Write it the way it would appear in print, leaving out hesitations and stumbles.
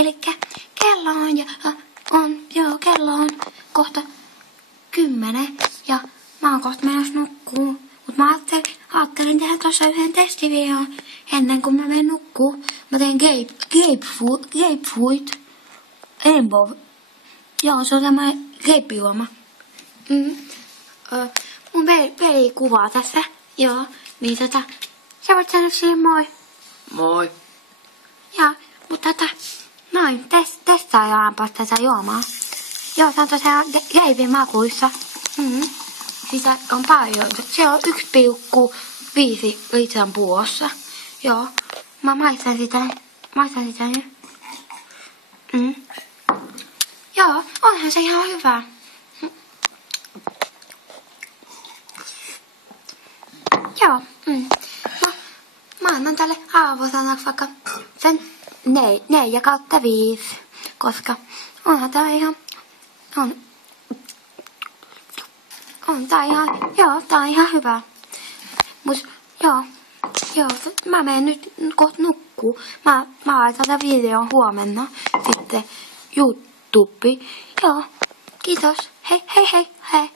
Elikkä kello on kohta 10 ja mä oon kohta menossa nukkuun. Mut mä ajattelin tehdä tossa yhden testivideon ennen kuin mä menen nukkuun. Mä teen grapefruit rainbow. Joo, se on tämä greippijuoma. Mun veli kuvaa tässä. Joo, niin sä voit sanoa siihen moi. Moi. Joo, mutta noin, testaillaanpas tätä juomaa. Joo, se on tosiaan greipin makuissa. Sitä on paljon. Se on 1,5 litran pullossa. Joo, mä maistan sitä nyt. Joo, onhan se ihan hyvä. Joo, mä annan tälle arvosanaksi vaikka sen 4/5, koska onhan tää ihan, tää on ihan hyvä. Mut joo, mä menen nyt kohta nukkuu. Mä laitan tämän videon huomenna sitten YouTubeen. Joo, kiitos. Hei.